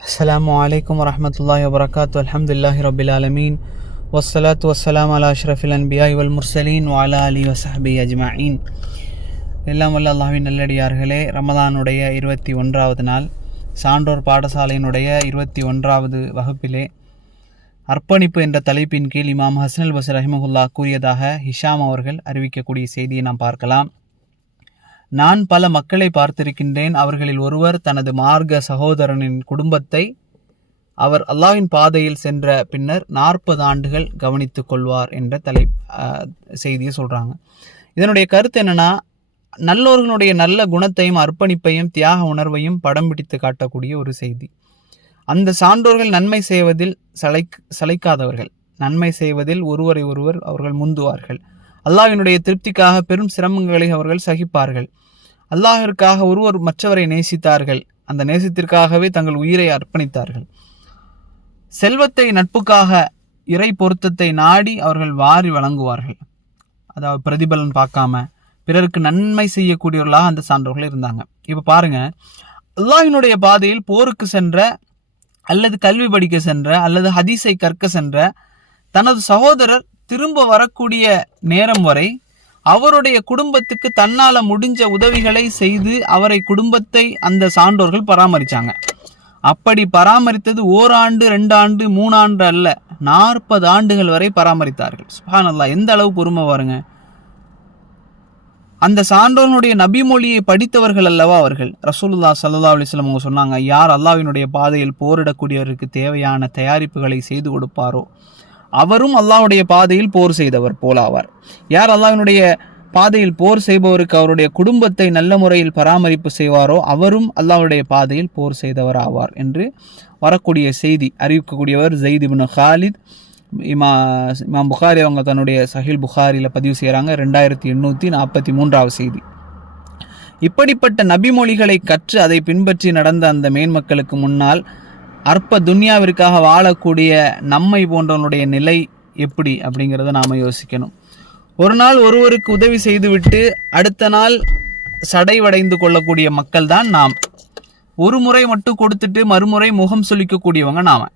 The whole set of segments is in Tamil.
அஸ்லாம் வலைக்கம் வரமத்துல்லாஹி வபரகாத்து அலமதுல்லாஹி ரபில் ஆலமீன் வசலாத் வசலாம் அலா அஷ்ரஃபில் அன்பியா இவல் முர்சலீன் வாலா அலி வசஹபி அஜ்மாயின் எல்லாம் வல்ல அல்லாஹின் நல்லடியார்களே ரமதானுடைய இருபத்தி ஒன்றாவது நாள் சான்றோர் பாடசாலையினுடைய இருபத்தி ஒன்றாவது வகுப்பிலே அர்ப்பணிப்பு என்ற தலைப்பின் கீழ் இமாம் ஹசனல் பஸ் ரஹிமகுல்லா கூறியதாக ஹிஷாம் அவர்கள் அறிவிக்கக்கூடிய செய்தியை நாம் பார்க்கலாம். நான் பல மக்களை பார்த்திருக்கின்றேன். அவர்களில் ஒருவர் தனது மார்க்க சகோதரனின் குடும்பத்தை அவர் அல்லாஹின் பாதையில் சென்ற பின்னர் நாற்பது ஆண்டுகள் கவனித்து கொள்வார் என்ற தலை செய்தியை சொல்கிறாங்க இதனுடைய கருத்து என்னன்னா நல்லோர்களுடைய நல்ல குணத்தையும் அர்ப்பணிப்பையும் தியாக உணர்வையும் படம் பிடித்து காட்டக்கூடிய ஒரு செய்தி. அந்த சான்றோர்கள் நன்மை செய்வதில் சலை சளைக்காதவர்கள். நன்மை செய்வதில் ஒருவரை ஒருவர் அவர்கள் முந்துவார்கள். அல்லாவினுடைய திருப்திக்காக பெரும் சிரமங்களை அவர்கள் சகிப்பார்கள். அல்லாஹிற்காக ஒருவர் மற்றவரை நேசித்தார்கள். அந்த நேசத்திற்காகவே தங்கள் உயிரை அர்ப்பணித்தார்கள். செல்வத்தை நட்புக்காக இறை பொருத்தத்தை நாடி அவர்கள் வாரி வழங்குவார்கள். அதாவது பிரதிபலன் பார்க்காம பிறருக்கு நன்மை செய்யக்கூடியவர்களாக அந்த சான்றவர்கள் இருந்தாங்க. இப்போ பாருங்க அல்லாஹினுடைய பாதையில் போருக்கு சென்ற அல்லது கல்வி படிக்க சென்ற அல்லது ஹதீஸை கற்க சென்ற தனது சகோதரர் திரும்ப வரக்கூடிய நேரம் வரை அவருடைய குடும்பத்துக்கு தன்னால முடிஞ்ச உதவிகளை செய்து அவரை குடும்பத்தை அந்த சான்றோர்கள் பராமரிச்சாங்க. அப்படி பராமரித்தது ஓராண்டு ரெண்டு ஆண்டு மூணாண்டு அல்ல நாற்பது ஆண்டுகள் வரை பராமரித்தார்கள். சுபானல்லா எந்த அளவு பொறுமை பாருங்க. அந்த சான்றோர்களுடைய நபிமொழியை படித்தவர்கள் அல்லவா அவர்கள்? ரசூலுல்லா சல்லா அலிஸ்லம் அவங்க சொன்னாங்க யார் அல்லாவினுடைய பாதையில் போரிடக்கூடியவருக்கு தேவையான தயாரிப்புகளை செய்து கொடுப்பாரோ? அவரும் அல்லாஹ்வுடைய பாதையில் போர் செய்தவர் போலாவார். யார் அல்லாஹினுடைய பாதையில் போர் செய்பவருக்கு அவருடைய குடும்பத்தை நல்ல முறையில் பராமரிப்பு செய்வாரோ அவரும் அல்லாஹுடைய பாதையில் போர் செய்தவர் ஆவார் என்று வரக்கூடிய செய்தி அறிவிக்கக்கூடியவர் ஜெயித் இபின் ஹாலித். இமா இமாம் புகாரி அவங்க தன்னுடைய சஹில் புகாரியில் பதிவு செய்கிறாங்க ரெண்டாயிரத்தி எண்ணூற்றி நாற்பத்தி மூன்றாவது செய்தி. இப்படிப்பட்ட நபிமொழிகளை கற்று அதை பின்பற்றி நடந்த அந்த மேன்மக்களுக்கு முன்னால் அற்ப துன்யாவிற்காக வாழக்கூடிய நம்மை போன்றவனுடைய நிலை எப்படி அப்படிங்கிறத நாம் யோசிக்கணும். ஒரு நாள் ஒருவருக்கு உதவி செய்துவிட்டு அடுத்த நாள் சடைவடைந்து கொள்ளக்கூடிய மக்கள் தான் நாம். ஒரு முறை மட்டும் கொடுத்துட்டு மறுமுறை முகம் சுளிக்கக்கூடியவங்க நாம்.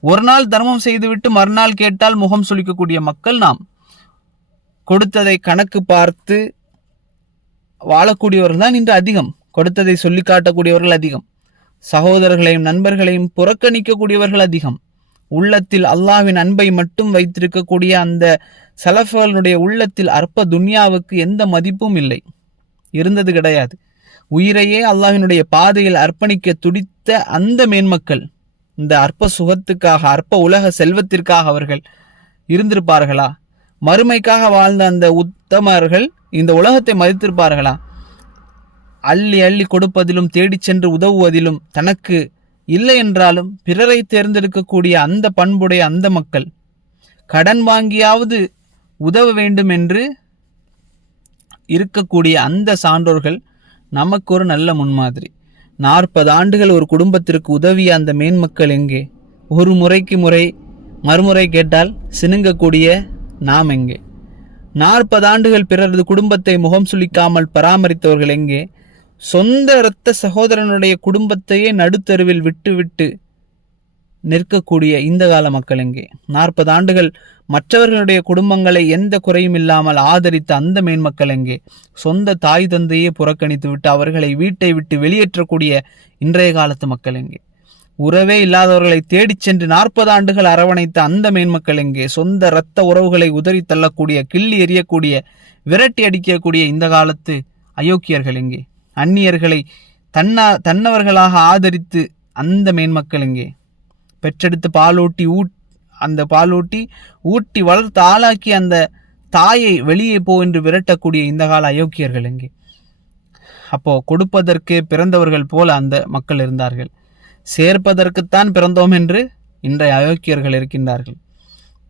ஒரு நாள் தர்மம் செய்துவிட்டு மறுநாள் கேட்டால் முகம் சுளிக்கக்கூடிய மக்கள் நாம். கொடுத்ததை கணக்கு பார்த்து வாழக்கூடியவர்கள் தான் இன்று அதிகம். கொடுத்ததை சொல்லி காட்டக்கூடியவர்கள் அதிகம். சகோதரர்களையும் நண்பர்களையும் புறக்கணிக்கக்கூடியவர்கள் அதிகம். உள்ளத்தில் அல்லாஹ்வின் அன்பை மட்டும் வைத்திருக்கக்கூடிய அந்த சலஃபர்களுடைய உள்ளத்தில் அற்ப துன்யாவுக்கு எந்த மதிப்பும் இல்லை. இருந்தது கிடையாது. உயிரையே அல்லாவினுடைய பாதையில் அர்ப்பணிக்க துடித்த அந்த மேன்மக்கள் இந்த அற்ப சுகத்துக்காக அற்ப உலக செல்வத்திற்காக அவர்கள் இருந்திருப்பார்களா? மறுமைக்காக வாழ்ந்த அந்த உத்தமர்கள் இந்த உலகத்தை மதித்திருப்பார்களா? அள்ளி அள்ளி கொடுப்பதிலும் தேடிச் சென்று உதவுவதிலும் தனக்கு இல்லை என்றாலும் பிறரை தேர்ந்தெடுக்கக்கூடிய அந்த பண்புடைய அந்த மக்கள் கடன் வாங்கியாவது உதவ வேண்டும் என்று இருக்கக்கூடிய அந்த சான்றோர்கள் நமக்கு ஒரு நல்ல முன்மாதிரி. நாற்பது ஆண்டுகள் ஒரு குடும்பத்திற்கு உதவிய அந்த மேன்மக்கள் எங்கே? ஒரு முறைக்கு முறை மறுமுறை கேட்டால் சினுங்கக்கூடிய நாம் எங்கே? நாற்பது ஆண்டுகள் பிறரது குடும்பத்தை முகம் சுளிக்காமல் பராமரித்தவர்கள் எங்கே? சொந்த இரத்த சகோதரனுடைய குடும்பத்தையே நடுத்தருவில் விட்டுவிட்டு நிற்கக்கூடிய இந்த கால மக்கள் எங்கே? நாற்பது ஆண்டுகள் மற்றவர்களுடைய குடும்பங்களை எந்த குறையும் இல்லாமல் ஆதரித்த அந்த மேன்மக்கள் எங்கே? சொந்த தாய் தந்தையே புறக்கணித்து விட்டு அவர்களை வீட்டை விட்டு வெளியேற்றக்கூடிய இன்றைய காலத்து மக்கள் எங்கே? உறவே இல்லாதவர்களை தேடிச் சென்று நாற்பது ஆண்டுகள் அரவணைத்த அந்த மேன்மக்கள் எங்கே? சொந்த இரத்த உறவுகளை உதறி தள்ளக்கூடிய கிள்ளி எறியக்கூடிய விரட்டி அடிக்கக்கூடிய இந்த காலத்து அயோக்கியர்கள் எங்கே? அந்நியர்களை தன்னா தன்னவர்களாக ஆதரித்து அந்த மேன்மக்கள் இங்கே பெற்றெடுத்து பாலூட்டி ஊட் அந்த பாலூட்டி ஊட்டி வளர்த்து ஆளாக்கி அந்த தாயை வெளியே போ என்று விரட்டக்கூடிய இந்த கால அயோக்கியர்கள் இங்கே அப்போ கொடுப்பதற்கு பிறந்தவர்கள் போல அந்த மக்கள் இருந்தார்கள். சேர்ப்பதற்குத்தான் பிறந்தோம் என்று இன்றைய அயோக்கியர்கள் இருக்கின்றார்கள்.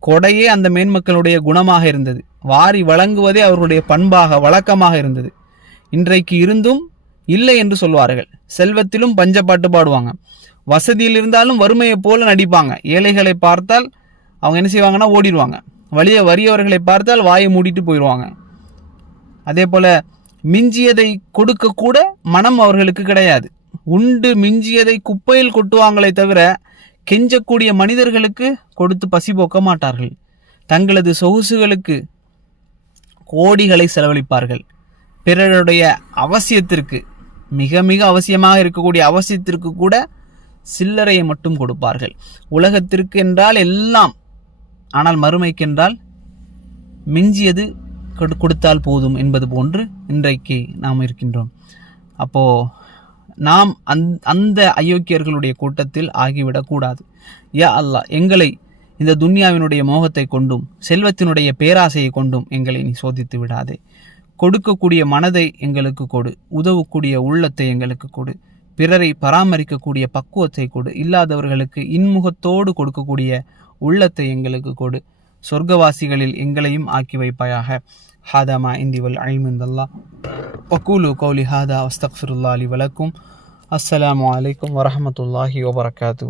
கொடையே அந்த மேன்மக்களுடைய குணமாக இருந்தது. வாரி வழங்குவதே அவர்களுடைய பண்பாக வழக்கமாக இருந்தது. இன்றைக்கு இருந்தும் இல்லை என்று சொல்வார்கள். செல்வத்திலும் பஞ்சப்பாட்டு பாடுவாங்க. வசதியில் இருந்தாலும் வறுமையை போல நடிப்பாங்க. ஏழைகளை பார்த்தால் அவங்க என்ன செய்வாங்கன்னா ஓடிடுவாங்க. வலிய வறியவர்களை பார்த்தால் வாயை மூடிட்டு போயிடுவாங்க. அதே போல் மிஞ்சியதை கொடுக்க கூட மனம் அவர்களுக்கு கிடையாது. உண்டு மிஞ்சியதை குப்பையில் கொட்டுவாங்களே தவிர கெஞ்சக்கூடிய மனிதர்களுக்கு கொடுத்து பசி போக்க மாட்டார்கள். தங்களது சொகுசுகளுக்கு கோடிகளை செலவழிப்பார்கள். பிறருடைய அவசியத்திற்கு மிக மிக அவசியமாக இருக்கக்கூடிய அவசியத்திற்கு கூட சில்லறையை மட்டும் கொடுப்பார்கள். உலகத்திற்கு என்றால் எல்லாம் ஆனால் மறுமைக்கென்றால் மிஞ்சியது கொடு- கொடுத்தால் போதும் என்பது போன்று இன்றைக்கு நாம் இருக்கின்றோம். அப்போ நாம் அந் அந்த அயோக்கியர்களுடைய கூட்டத்தில் ஆகிவிடக்கூடாது யா அல்லாஹ் எங்களை இந்த துன்யாவினுடைய மோகத்தை கொண்டும் செல்வத்தினுடைய பேராசையை கொண்டும் எங்களை நீ சோதித்து விடாதே. கொடுக்கக்கூடிய மனதை எங்களுக்கு கொடு. உதவக்கூடிய உள்ளத்தை எங்களுக்கு கொடு. பிறரை பராமரிக்கக்கூடிய பக்குவத்தை கொடு. இல்லாதவர்களுக்கு இன்முகத்தோடு கொடுக்கக்கூடிய உள்ளத்தை எங்களுக்கு கொடு. சொர்க்கவாசிகளில் எங்களையும் ஆக்கி வைப்பாயாக. ஹாதா மா இந்திவல் வல் அல்மிந்தல்லா கௌலி ஹாதா அஸ்தக்ஃபிருல்லா அலி வலக்கும். அஸ்ஸலாமு அலைக்கும் வரஹமத்துல்லாஹி வபரகாத்து